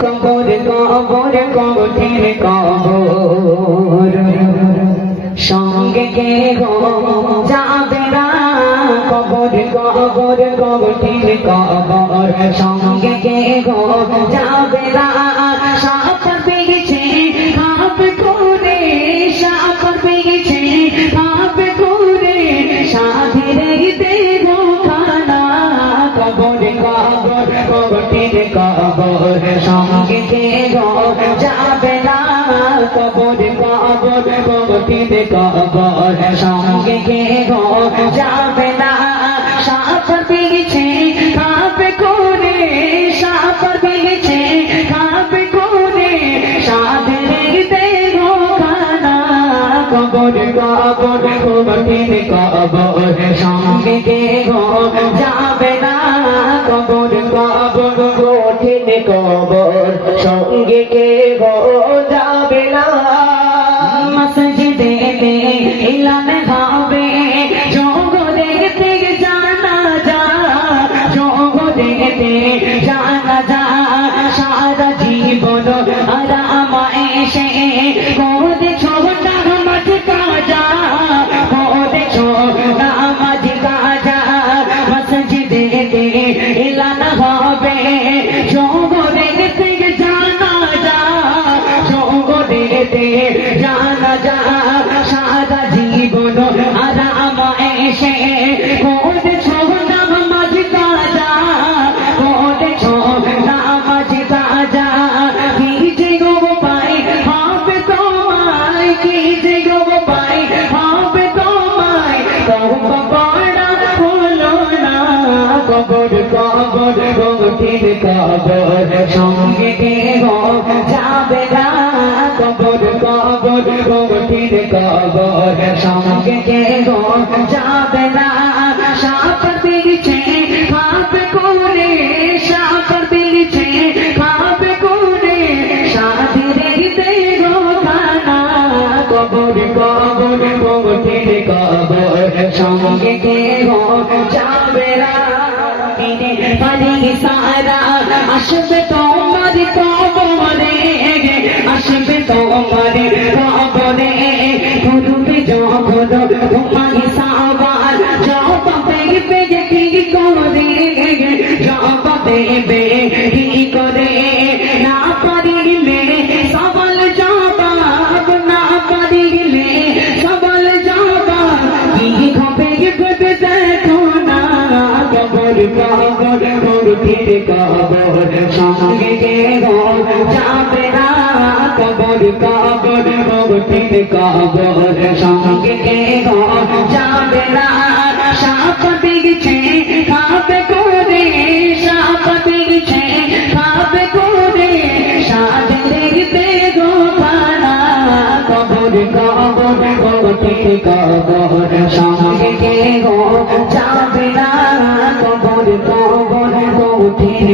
কবর কবর কঠিন কবর সঙ্গে কে গো যাবে না কবর কবর কঠিন কবর সঙ্গে কে গো যাবে না সাপ পেয়েছে খাপ করে সাপ পেয়েছে খাপ করে সাধের দেহ খানা কবর কবর কঠিন কবর সঙ্গে কে গো যাবে না কবর কবর কঠিন কবর সঙ্গে কে গো যাবে না সাপ পেয়েছে খাপ করে সাপ পেয়েছে খাপ করে সাধের দেহ খানা কবর কবর কঠিন কবর সঙ্গে কে গো যাবে না কবর কবর কঠিন কবর সঙ্গে কে গো যাবে না মসজিদে ইলাম হবে যোগ দেখতে জানা যা যোগ দেখতে জানা যা সারা জীবন আরাম এসে কোদে ছোটা নামাজ কাজা কোদে ছোটা নামাজ কাজা মসজিদে ইলাম হবে যোগ দেখতে জানা যা যোগ দেখতে জানা যা সারা জীবন আরাম এসে কোদে ছোটা নামাজ কাজা কোদে ছোটা নামাজ কাজা কি যে গো পাই হবে তোমায় কি যে গো পাই হবে তোমায় তওবা পড়া হলো না কবর কবর কঠিন কবর সঙ্গে কে গো যাবে না কবর কবর কঠিন কবর সঙ্গে কে গো যাবে না সাপ পেয়েছে খাপ করে সাপ পেয়েছে খাপ করে সাধের দেহ খানা কবর কবর কঠিন কবর সঙ্গে কে গো যাবে না পারি সারা আসবে তোমার কবরে আসবে তোমার কবরে ঘুরবে যখন তোমার সাবার জব পেবে কি করে জব পেবে কি করে না পারিলে সবল জবাব না পারিলে সবল জবাব কি হবে ভেবে দেখো না কবর কবর কঠিন কবর সঙ্গে কে গো যাবে না কবর কবর কঠিন কবর সঙ্গে কে গো যাবে না সাপ পেয়েছে খাপ করে সাপ পেয়েছে খাপ করে সাধের দেহ খানা কবর কবর কঠিন কবর সঙ্গে কে গো যাবে না কবর কবর কঠিন